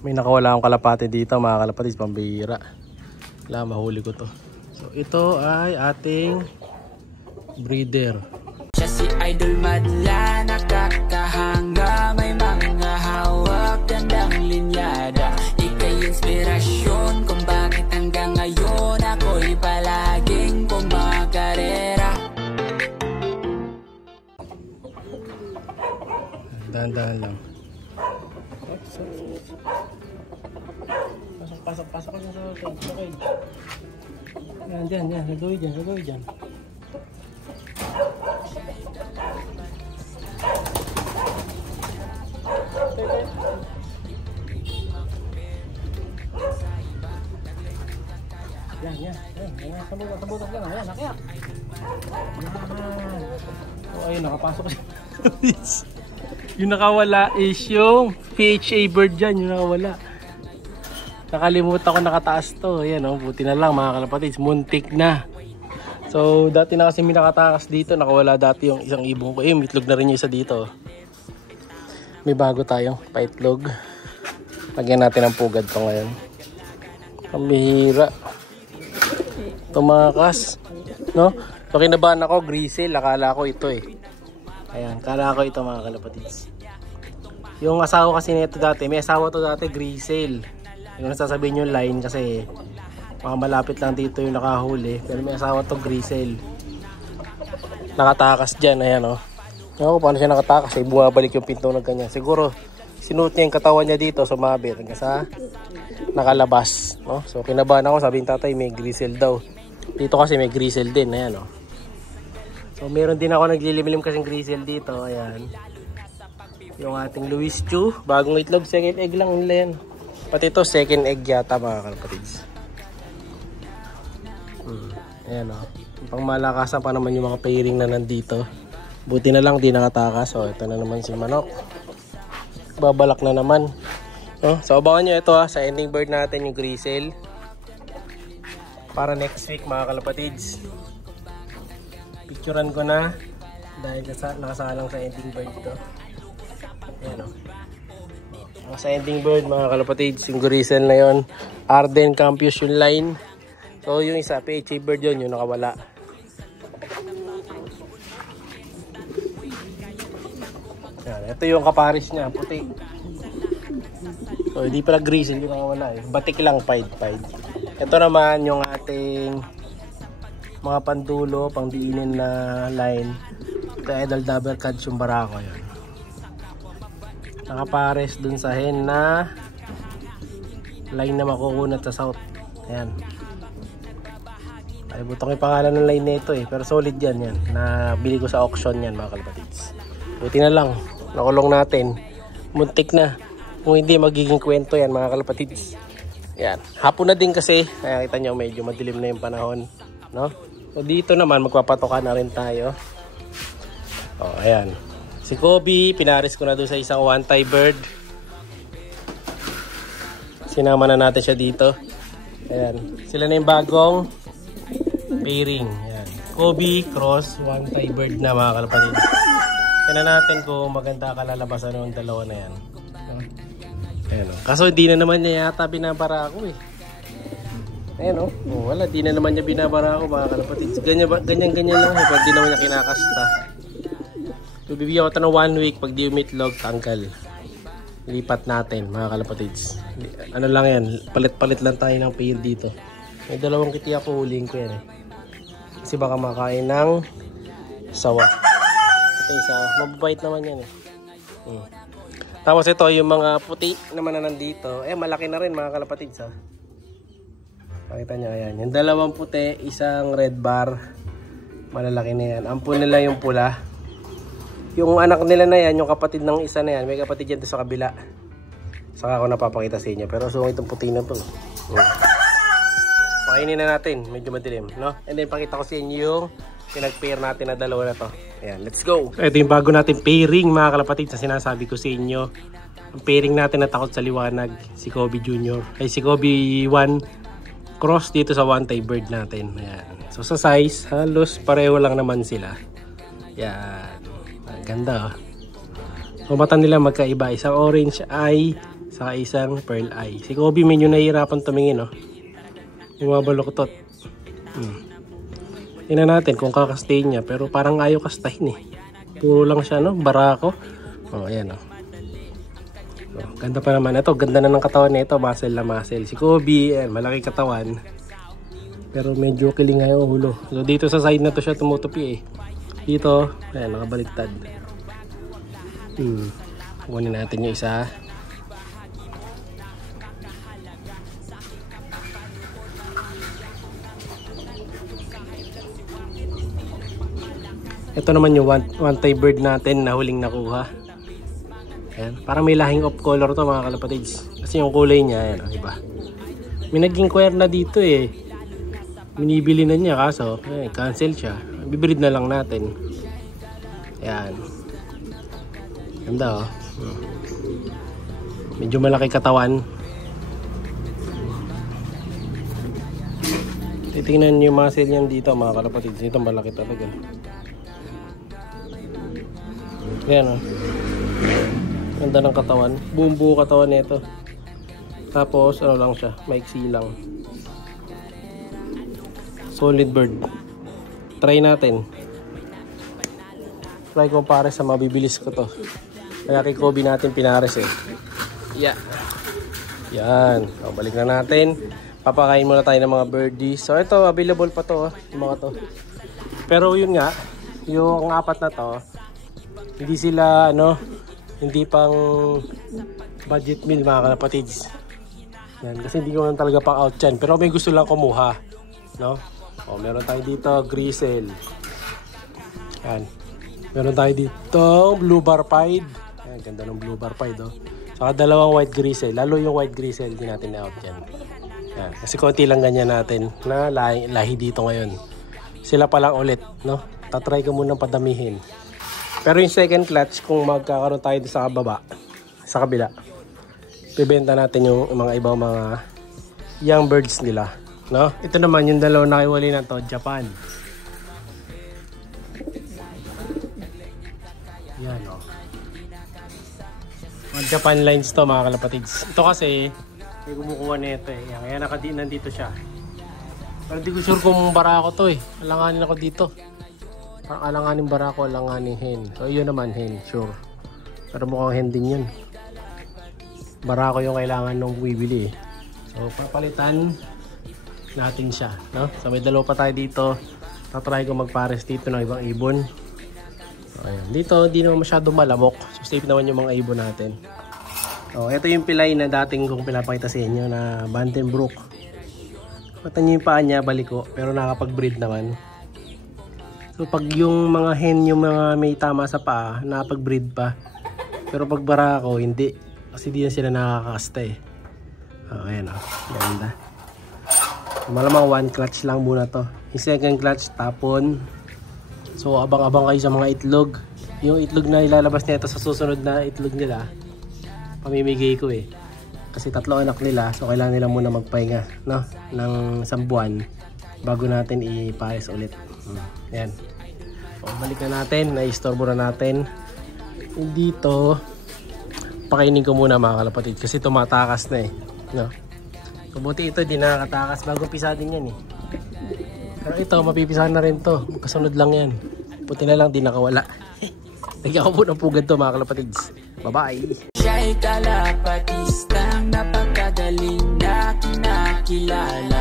May nakawala akong kalapate dito mga kalapate, pambihira. Wala, mahuli ko to. So ito ay ating breeder. Siya si Idol Madla, nakakahanga, may mga hawak, gandang linyada. Ika'y inspirasyon kung bakit hanggang ngayon ako'y palaging kumakarera. Dahan-dahan lang. Pasok ka na sa cage. Yan, nagawin dyan. Yan. Sabutas lang. Ayan, nakaya. Oh, ayun, nakapasok siya. Yung nakawala is yung PHA bird dyan, yung nakawala. Nakalimutan ko nakataas to. Ayan, oh, buti na lang mga kalapatids, muntik na. So, dati na kasi may nakatakas dito, nakawala dati yung isang ibong ko. Itlog na rin yung isa dito. May bago tayong paitlog. Lagyan natin ang pugad to ngayon. Ang bihira. Tumakas. No? So, kinabahan ako, grizzle. Akala ko ito eh. Ayan, akala ko ito mga kalapatids. Yung asawa kasi nito dati, may asawa to dati, grizzle. Yung nasasabihin yung line kasi malapit lang dito yung nakahuli. Pero may asawa to, grizzle. Nakatakas dyan, ayan o. Ako, paano siya nakatakas? Eh, bumabalik yung pinto ng kanya. Siguro, sinuot niya yung katawan niya dito, sumabit. Hanggang sa nakalabas. No? So, kinabahan ako, sabi ng tatay, may grizzle daw. Dito kasi may grizzle din, ayan o. So, meron din ako naglilimlim kasing grizzle dito, ayan. Yung ating Louis Chu, bagong itlog, second egg lang nila yan. Pati ito, second egg yata mga kalapatids. Ayan o. Pang malakasan pa naman yung mga pairing na nandito. Buti na lang di nakatakas. So ito na naman si manok. Babalak na naman. So abangan nyo ito sa ending bird natin yung grizzle. Para next week mga kalapatids. Picturean ko na. Dahil nakasalang sa ending bird ito. Ayan o. Sa ending bird mga kalapatids, yung grizzle na yon, Arden Campus yung line. So yung isa, PHA bird yun, yung nakawala. Yan, ito yung kaparis niya, puti. So hindi pala grizzle yung nakawala eh. Batik lang, pied. Ito naman yung ating mga pandulo, pangdiinin na line. Ito Idol Double Cats yung barako yun. Nakapares dun sa hen na line na makukunat sa south. Ayan. Kalimutan ko yung pangalan ng line nito eh. Pero solid yan. Nabili ko sa auction yan mga kalapatids. Buti na lang. Nakulong natin. Muntik na. Kung hindi magiging kwento yan mga kalapatids. Ayan. Hapon na din kasi. Kaya kita nyo medyo madilim na yung panahon. No? So dito naman magpapatoka na rin tayo. O ayan. Si Kobe, pinaris ko na doon sa isang one-tie bird. Sinama na natin siya dito. Ayan. Sila na yung bagong pairing. Ayan. Kobe, cross, one-tie bird na mga kalapatids. Tignan natin kung maganda kalalabasan ng dalawa na yan. Ayan o. Kaso hindi na naman niya yata binabara ako eh. Ayan o. Wala, di na naman niya binabara ako mga kalapatids. Ganyan lang eh. Pero di naman niya kinakasta. So, bibigyan ko ito ng 1 week. Pag di umitlog, tanggal. Lipat natin mga kalapatids. Ano lang yan, palit-palit lang tayo ng pair dito. May dalawang kiti ako, huling ko yan eh. Kasi baka makain ng sawa. Ito isa, mababait naman yan eh. Tapos ito yung mga puti naman na nandito. Malaki na rin mga kalapatids ha. Pakita nyo, ayan. Yung dalawang puti, isang red bar. Malalaki na yan. Ampun nila yung pula. Yung anak nila na yan, yung kapatid ng isa na yan, may kapatid yan sa kabila. Saka ako napapakita sa inyo. Pero sungit itong puti na to. Pakainin na natin, medyo madilim, no? And then pakita ko sa inyo yung pinag-pair natin na dalawa na to. Ayan, let's go! So, ito yung bago natin pairing mga kalapatid sa sinasabi ko sa inyo. Ang pairing natin na takot sa liwanag, si Kobe Jr. Ay si Kobe 1 cross dito sa one-tie bird natin. Ayan. So sa size, halos pareho lang naman sila. Ayan. Ganda oh. So mata nila magkaiba. Isang orange ay Saka isang pearl eye. Si Kobe medyo nahihirapan tumingin, no? Yung mga baluktot. Tingnan natin kung kakastain niya. Pero parang ayaw kastahin eh. Puro lang siya, no? Barako. Oh, ayan, oh. Oh, ganda pa naman. Ito, ganda na ng katawan nito. Muscle na muscle. Si Kobe, ayan, malaki katawan. Pero medyo kilingay ang ulo. So, dito sa side na to siya tumutupi eh. Dito, ayan, nakabaliktad. Kunin natin yung isa. Ito naman yung one Thai bird natin na huling nakuha. Ayan. Parang may lahing off color to mga kalapatids. Kasi yung kulay niya, ayan, iba. May nag-inquire na dito eh. Binibili na niya kaso, cancel siya. Bibreed na lang natin. Ayan. Ganda oh. Medyo malaki katawan. Titingnan yung muscle niyan dito mga kalapatids. Dito malaki talaga. Ayan oh. Ganda ng katawan. Buong-buo katawan nito. Tapos ano lang siya, maiksi lang. Solid bird. Try natin. Try ko pares sa mabibilis ko to. Kaya kay Kobe natin pinares eh. Yeah. Yan. O, balik na natin. Papakain muna tayo ng mga birdies. So ito, available pa to. Yung mga to. Pero yun nga, yung apat na to, hindi sila ano, hindi pang budget meal mga kalapatids. Yan, kasi hindi ko lang talaga pang out yan. Pero may gusto lang kumuha. No? O, meron tayo dito, grisel. Yan. Meron tayo dito, blue bar pied. Yan, ganda ng blue bar pied. Oh. Saka dalawang white grisel. Lalo yung white grisel, hindi natin na-out yan. Yan. Kasi konti lang ganyan natin na lahi dito ngayon. Sila pa lang ulit. No? Tatry ko munang padamihin. Pero yung second clutch, kung magkakaroon tayo sa baba, sa kabila, bibenta natin yung mga ibang mga young birds nila. No? Ito naman yung dalawang nakiwali na to, Japan. Yan o. Mga Japan lines to mga kalapatids. Ito kasi, may kumukuha na ito eh. Kaya nandito siya. Pero di ko sure kung barako to eh. Alanganin ako dito. Parang alanganin barako, alanganin hen. So yun naman hen, sure. Pero mukhang hen din yun. Barako yung kailangan nung bibili eh. So papalitan natin siya, no? So may dalawa pa tayo dito. Tatry ko magpares dito ng ibang ibon. So, ayan. Dito di naman masyado malamok. So safe naman yung mga ibon natin. So ito yung pilay na dating kong pinapakita sa inyo na Bantenbrook. Pata nyo yung paa niya, baliko, pero nakapag-breed naman. So pag yung mga hen, yung mga may tama sa paa, nakapag-breed pa. Pero pag barako, hindi. Kasi di na sila nakakasta eh. Ayan o, ganda. Malamang one clutch lang muna to. Yung second clutch, tapon. So abang-abang kayo sa mga itlog. Yung itlog na ilalabas nito sa susunod na itlog nila, pamimigay ko eh. Kasi 3 anak nila, so kailangan nila muna magpahinga, no? Ng 1 buwan bago natin ipares ulit. Yan. So, balik na natin, na-istorbo na natin. Dito, pakainin ko muna mga kalapatid kasi tumatakas na eh, no? So, buti ito, di nakakatakas bago pisa din yan eh. Pero ito, mapipisahan na rin to. Kasunod lang yan. Buti na lang, di nakawala. Nagyan ko po ng pugad to mga kalapatids. Bye-bye! Siya'y kalapatistang napakagaling na kinakilala.